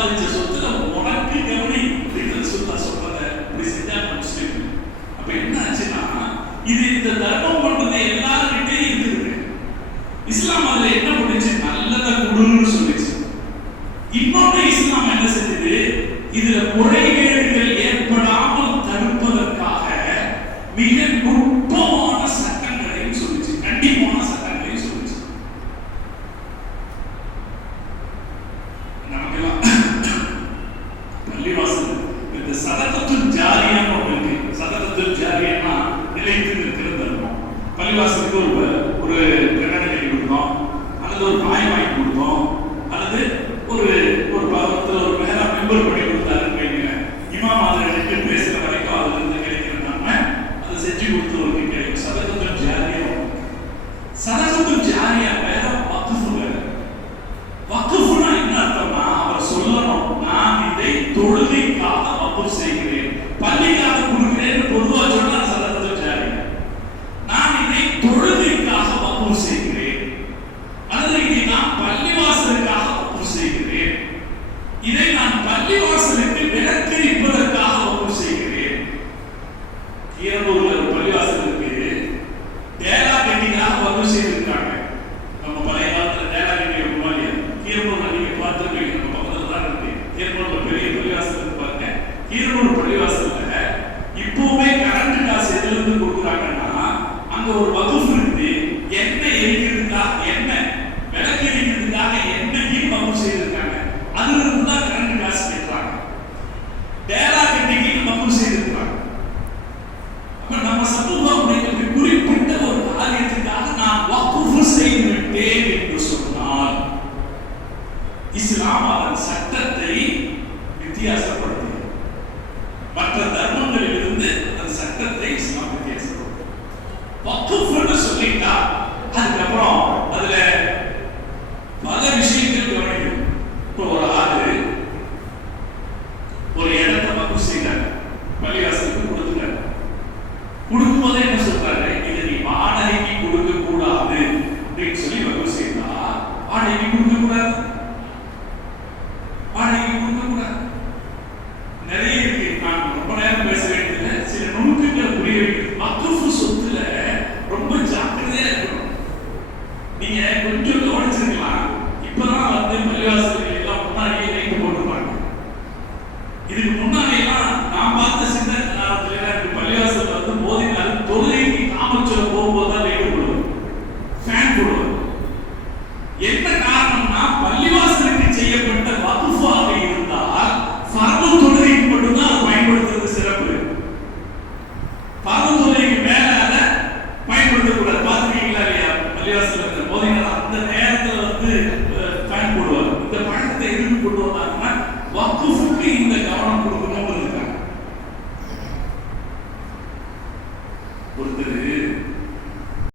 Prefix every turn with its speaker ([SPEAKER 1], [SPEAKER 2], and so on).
[SPEAKER 1] சம்பாதிச்ச சொத்துல உனக்கு கவனி அப்படின்னு சொல்ல சொல்றத இப்படி செஞ்சாங்க முஸ்லீம் அப்ப என்ன ஆச்சுன்னா இது இந்த தர்மம் பண்றது எல்லாருக்கிட்டையும் இருக்குது இஸ்லாம் அதுல என்ன பண்ணுச்சு? நல்லதை கொடுன்னு சொல்லிச்சு. இன்னொன்று இஸ்லாம் என்ன செஞ்சது? இதுல முறைகேடுகள் ஏற்படாமல் தடுப்பதற்காக மிக நுட்பமான சட்டங்களையும் சொல்லிச்சு. கண்டிப்பான சட்டங்களையும் சொல்லிச்சு. நமக்கு பள்ளிவாசல் இந்த சதகத்துல் ஜாரியான்னு ஒன்று இருக்கு. சதகத்துல் ஜாரியானா நிலைத்து நிற்கிற தர்மம் பள்ளிவாசலுக்கு ஒரு ஒரு கிணறு கொடுத்தோம். அல்லது ஒரு பாய் வாங்கி கொடுத்தோம். அல்லது ஒரு ஒரு பக்கத்தில் ஒரு மேலா மெம்பர் பண்ணி கொடுத்தாருன்னு வைங்க இமாம் அதில் நின்று பேசுகிற வரைக்கும் அதுல இருந்து கிடைக்கிற நன்மை அதை செஞ்சு கொடுத்தவருக்கு கிடைக்கும். சதகத்துல் ஜாரியா சதகத்துல் ஜாரியா வேற வக்குஃபு வேற. வக்குஃபுனா என்ன அர்த்தம்னா அவர் சொல்லணும். நான் இதை தொழுகைக்காக வக்குஃப் செய்கிறேன் பள்ளிக்காக சொன்னா சதகத்துல் நான் இதை தொழுகைக்காக வக்குஃப் செய்கிறேன். அல்லது இதை நான் பள்ளிவாசலுக்காக வக்குஃப் செய்கிறேன். இதை நான் பள்ளிவாசலுக்கு நிலத்திரிப்பதற்காக வக்குஃப் செய்கிறேன் ஒரு பள்ளிவாசல் இருக்கு டேலா கட்டிக்காக வக்குஃப் செய்திருக்காங்க நம்ம பழைய காலத்துல டேலா கட்டி வைப்போம் இல்லையா ஈரனூர்ல நீங்க பார்த்துருப்பீங்க நம்ம பக்கத்துல தான் இருக்கு ஈரனூர்ல பெரிய பள்ளிவாசல் இருக்கு பாருங்க ஈரனூர் பள்ளிவாசல்ல இப்பவுமே கரண்ட் காசு எதுல இருந்து கொடுக்குறாங்கன்னா அங்க ஒரு வகுப்பு இருக்குது என்ன எரிக்கிறதுக்காக என்ன விளக்கு எரிக்கிறதுக்காக எண்ணெய்யும் வகுப்பு செய்திருக்காங்க? அதுல இருந்து தான் கரண்ட் காசு கேட்கிறாங்க டேலா கட்டிக்கு வகுப்பு செய்திருக்கிறாங்க அப்ப நம்ம சமூகம் உடைய குறிப்பிட்ட ஒரு காரியத்துக்காக நான் வகுப்பு செய்து விட்டேன் என்று சொன்னால் இஸ்லாம் அதன் சட்டத்தை வித்தியாசப்படுத்தி மற்ற தர்மங்களிலிருந்து அந்த சட்டத்தை இஸ்லாம் வித்தியாசப்படுத்தும் வக்குஃப்னு சொல்லிட்டா அதுக்கப்புறம் அதுல பல விஷயங்கள் கவனிக்கும் இப்போ ஒரு ஆளு ஒரு இடத்தை வக்குஃப் செய்தாங்க பள்ளிவாசலுக்கு கொடுத்துட்டாங்க கொடுக்கும்போதே என்ன சொல்றாரு இதை நீ வாடகைக்கு கொடுக்க கூடாது அப்படின்னு சொல்லி வகுப்பு செய்தா வாடகைக்கு கொடுக்க கூடாது. வாடகைக்கு கொடுக்க கூடாது. நிறைய இருக்கு. நான் ரொம்ப நேரம் பேச வேண்டியதில்லை. சில நுணுக்கங்கள் புரிய வைக்கிறது வக்குஃபு சொத்துல ரொம்ப ஜாக்கிரதையா இருக்கணும். நீங்க கொஞ்சம் கவனிச்சிருக்கலாம். இப்பதான் வந்து பள்ளிவாசல்கள் எல்லாம் முன்னாடியே லைட் போட்டுருப்பாங்க. இதுக்கு முன்னாடி எல்லாம் நான் பார்த்த சின்ன காலத்துல எல்லாம் இந்த கவனம் கொடுக்கணும்.